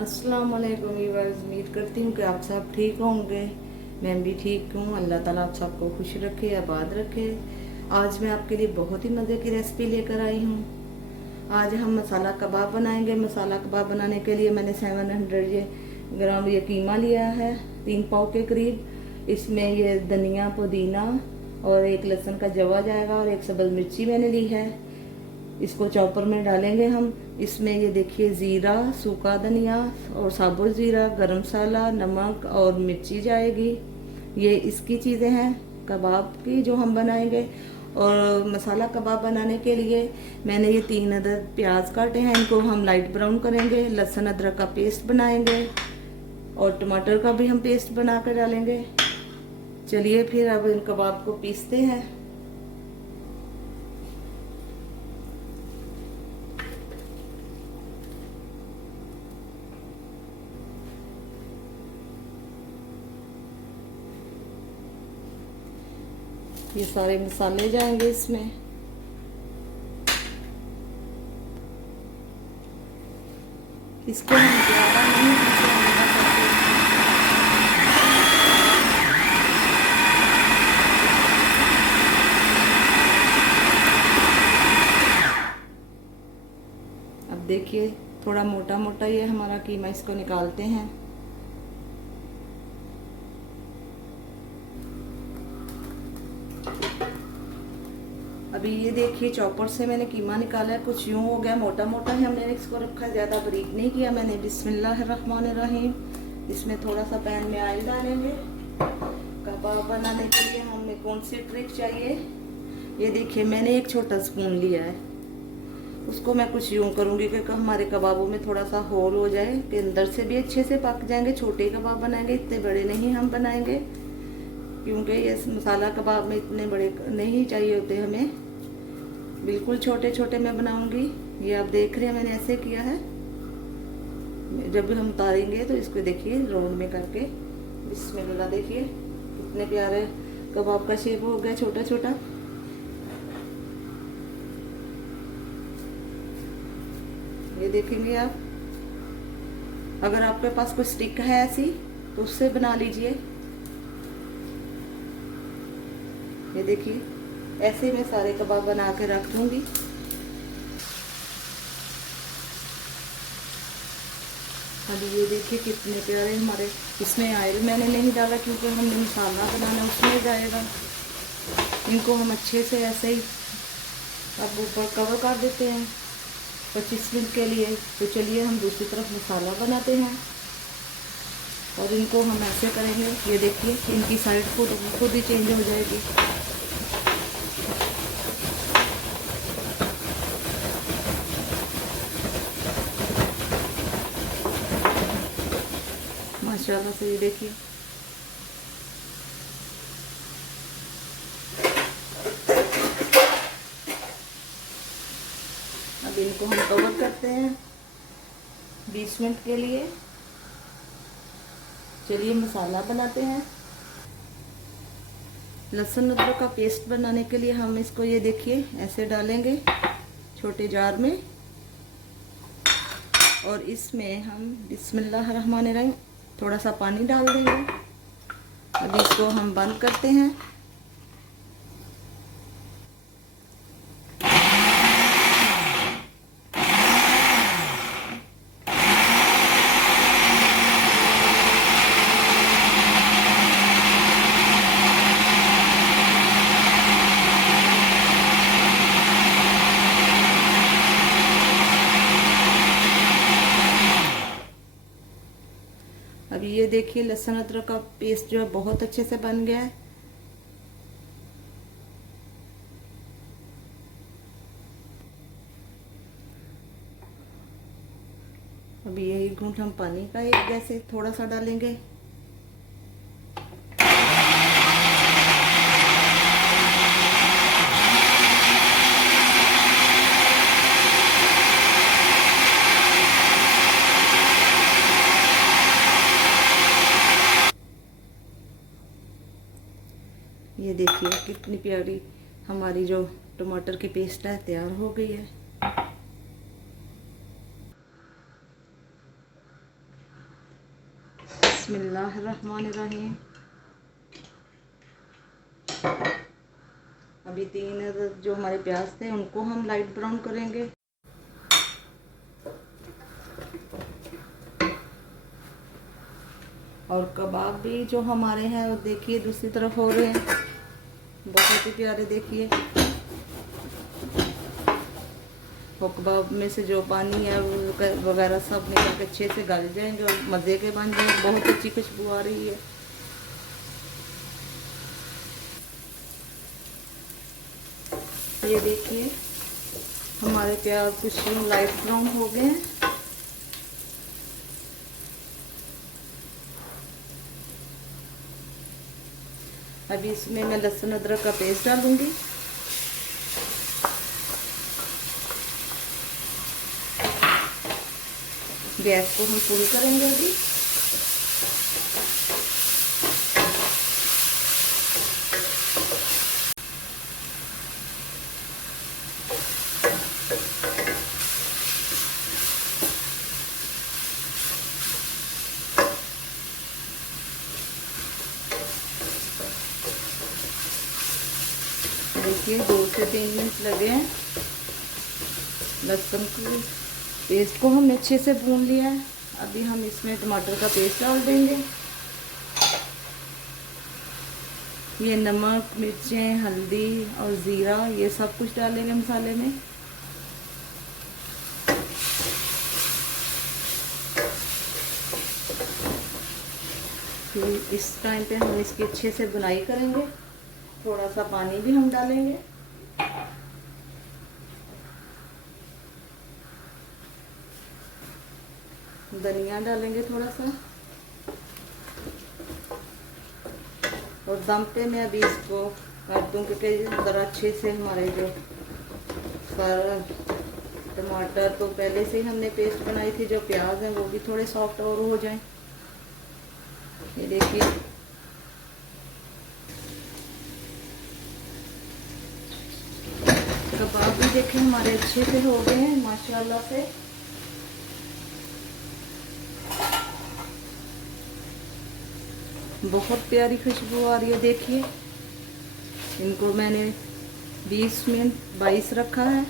अस्सलाम वालेकुम व्यूअर्स, उम्मीद करती हूँ कि आप सब ठीक होंगे। मैं भी ठीक हूँ। अल्लाह ताला आप सबको खुश रखे, आबाद रखे। आज मैं आपके लिए बहुत ही मज़े की रेसिपी लेकर आई हूँ। आज हम मसाला कबाब बनाएंगे। मसाला कबाब बनाने के लिए मैंने 700 ग्राम ये कीमा लिया है, 3 पाव के करीब। इसमें ये धनिया, पुदीना और एक लहसुन का जवा जाएगा और एक सब्ज़ मिर्ची मैंने ली है। इसको चॉपर में डालेंगे हम। इसमें ये देखिए ज़ीरा, सूखा धनिया और साबुत ज़ीरा, गरम मसाला, नमक और मिर्ची जाएगी। ये इसकी चीज़ें हैं कबाब की जो हम बनाएंगे। और मसाला कबाब बनाने के लिए मैंने ये 3 अदद प्याज काटे हैं, इनको हम लाइट ब्राउन करेंगे। लहसुन अदरक का पेस्ट बनाएंगे और टमाटर का भी हम पेस्ट बना कर डालेंगे। चलिए फिर अब इन कबाब को पीसते हैं। ये सारे मसाले जाएंगे इसमें। इसको हम ज़्यादा नहीं पीसेंगे। अब देखिए थोड़ा मोटा मोटा ये हमारा कीमा, इसको निकालते हैं। अभी ये देखिए चॉपर से मैंने कीमा निकाला है, कुछ यूं हो गया, मोटा मोटा ही हमने इसको रखा, ज़्यादा बारीक नहीं किया मैंने। बिस्मिल्लाहिर्रहमानिर्रहीम। इसमें थोड़ा सा पैन में ऑयल डालेंगे। कबाब बनाने के लिए हमें कौन सी ट्रिक चाहिए, ये देखिए मैंने एक छोटा स्पून लिया है। उसको मैं कुछ यूं करूँगी कि हमारे कबाबों में थोड़ा सा होल हो जाए कि अंदर से भी अच्छे से पक जाएंगे। छोटे कबाब बनाएंगे, इतने बड़े नहीं हम बनाएंगे, क्योंकि ये मसाला कबाब में इतने बड़े नहीं चाहिए होते हमें। बिल्कुल छोटे छोटे मैं बनाऊंगी। ये आप देख रहे हैं मैंने ऐसे किया है। जब भी हम उतारेंगे तो इसको देखिए राउंड में करके, बिस्मिल्लाह, देखिए कितने प्यारे कबाब का शेप हो गया, छोटा छोटा। ये देखेंगे आप। अगर आपके पास कोई स्टिक है ऐसी तो उससे बना लीजिए। ये देखिए ऐसे मैं सारे कबाब बना के रख दूंगी। अभी ये देखिए कितने प्यारे हमारे। इसमें ऑयल मैंने नहीं डाला क्योंकि हमने मसाला बनाना उसमें जाएगा। इनको हम अच्छे से ऐसे ही अब ऊपर कवर कर देते हैं 25 मिनट के लिए। तो चलिए हम दूसरी तरफ मसाला बनाते हैं और इनको हम ऐसे करेंगे। ये देखिए इनकी साइड खुद ही चेंज हो जाएगी। माशाल्लाह से ये देखिए। अब इनको हम कवर करते हैं 20 मिनट के लिए। चलिए मसाला बनाते हैं। लहसुन अदरक का पेस्ट बनाने के लिए हम इसको ये देखिए ऐसे डालेंगे छोटे जार में, और इसमें हम बिस्मिल्लाहिर्रहमानिर्रहीम थोड़ा सा पानी डाल देंगे। अब इसको हम बंद करते हैं। अभी ये देखिए लहसुन अदरक का पेस्ट जो है बहुत अच्छे से बन गया है। अभी यही घूंट हम पानी का एक जैसे थोड़ा सा डालेंगे। ये देखिए कितनी प्यारी हमारी जो टमाटर की पेस्ट है तैयार हो गई है। बिस्मिल्लाहिर्रहमानिर्रहीम। अभी 3 जो हमारे प्याज थे उनको हम लाइट ब्राउन करेंगे। और कबाब भी जो हमारे हैं वो देखिए दूसरी तरफ हो रहे हैं, बहुत ही प्यारे। देखिए वो कबाब में से जो पानी है वगैरह सब निकल के अच्छे से गल जाएंगे और मज़े के बन जाएंगे। बहुत अच्छी खुशबू आ रही है। ये देखिए हमारे प्याज कुछ लाइट ब्राउन हो गए हैं। अभी इसमें मैं लहसुन अदरक का पेस्ट डालूंगी। गैस को हम फुल करेंगे अभी। देखिए 2 से 3 मिनट लगे हैं। लहसुन की पेस्ट को हमने अच्छे से भून लिया है। अभी हम इसमें टमाटर का पेस्ट डाल देंगे। ये नमक, मिर्चें, हल्दी और ज़ीरा ये सब कुछ डालेंगे मसाले में। फिर इस टाइम पे हम इसकी अच्छे से बुनाई करेंगे। थोड़ा सा पानी भी हम डालेंगे। धनिया डालेंगे थोड़ा सा। और दम पे मैं अभी इसको काट दूँ क्योंकि ज़रा अच्छे से हमारे जो सारा टमाटर तो पहले से ही हमने पेस्ट बनाई थी, जो प्याज हैं वो भी थोड़े सॉफ्ट और हो जाएं। ये देखिए कबाब भी देखें हमारे अच्छे से हो गए हैं माशाल्लाह से। बहुत प्यारी खुशबू आ रही है। देखिए इनको मैंने 20 मिनट 22 रखा है।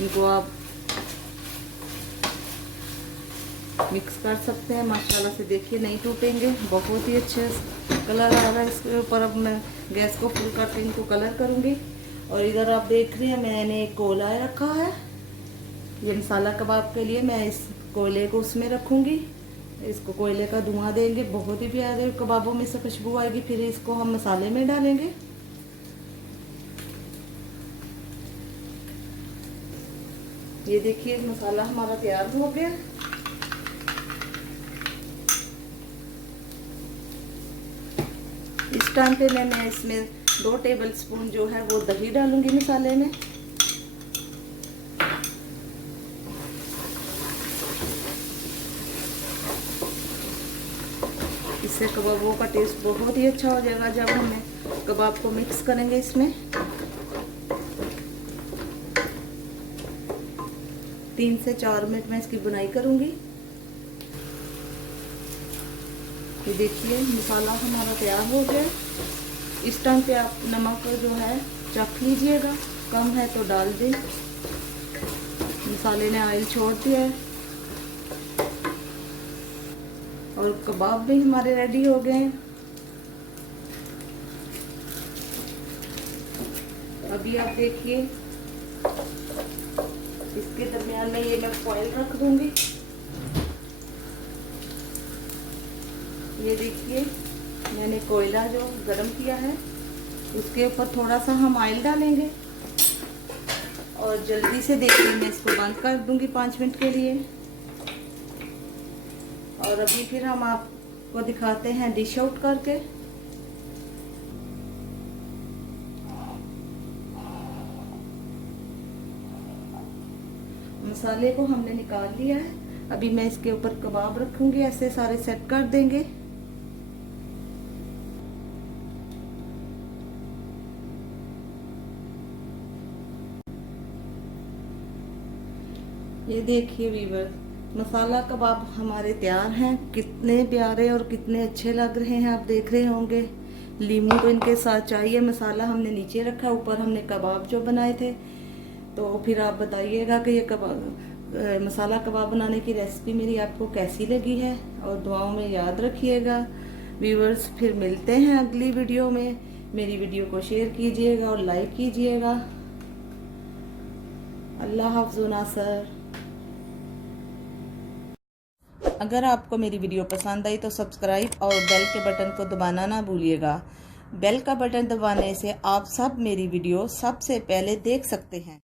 इनको आप मिक्स कर सकते हैं माशाल्लाह से। देखिए नहीं टूटेंगे, बहुत ही अच्छे कलर आ रहा है इसके ऊपर। अब मैं गैस को फुल करके इनको कलर करूँगी। और इधर आप देख रहे हैं मैंने एक कोयला रखा है। ये मसाला कबाब के लिए मैं इस कोयले को उसमें रखूँगी। इसको कोयले का धुआं देंगे, बहुत ही प्यारे कबाबों में से खुशबू आएगी। फिर इसको हम मसाले में डालेंगे। ये देखिए मसाला हमारा तैयार हो गया। इस टाइम पे मैं इसमें 2 टेबलस्पून जो है वो दही डालूंगी मसाले में। इससे कबाबों का टेस्ट बहुत ही अच्छा हो जाएगा जब हम कबाब को मिक्स करेंगे इसमें। 3 से 4 मिनट में इसकी बुनाई करूंगी। ये देखिए मसाला हमारा तैयार हो गया। इस टाइम पे आप नमक जो है चख लीजिएगा, कम है तो डाल दें। मसाले ने ऑयल छोड़ दिया है और कबाब भी हमारे रेडी हो गए हैं। अभी आप देखिए इसके दरमियान में ये मैं फॉइल रख दूंगी। ये देखिए मैंने कोयला जो गरम किया है उसके ऊपर थोड़ा सा हम ऑयल डालेंगे और जल्दी से देखिए मैं इसको बंद कर दूंगी 5 मिनट के लिए। और अभी फिर हम आपको दिखाते हैं डिश आउट करके। मसाले को हमने निकाल लिया है। अभी मैं इसके ऊपर कबाब रखूंगी, ऐसे सारे सेट कर देंगे। ये देखिए वीवर मसाला कबाब हमारे तैयार हैं। कितने प्यारे और कितने अच्छे लग रहे हैं, आप देख रहे होंगे। लीमू तो इनके साथ चाहिए। मसाला हमने नीचे रखा, ऊपर हमने कबाब जो बनाए थे। तो फिर आप बताइएगा कि ये मसाला कबाब बनाने की रेसिपी मेरी आपको कैसी लगी है, और दुआओं में याद रखिएगा। व्यूअर्स, फिर मिलते हैं अगली वीडियो में। मेरी वीडियो को शेयर कीजिएगा और लाइक कीजिएगा। अल्लाह हाफ़िज़ नासर। अगर आपको मेरी वीडियो पसंद आई तो सब्सक्राइब और बेल के बटन को दबाना ना भूलिएगा। बेल का बटन दबाने से आप सब मेरी वीडियो सबसे पहले देख सकते हैं।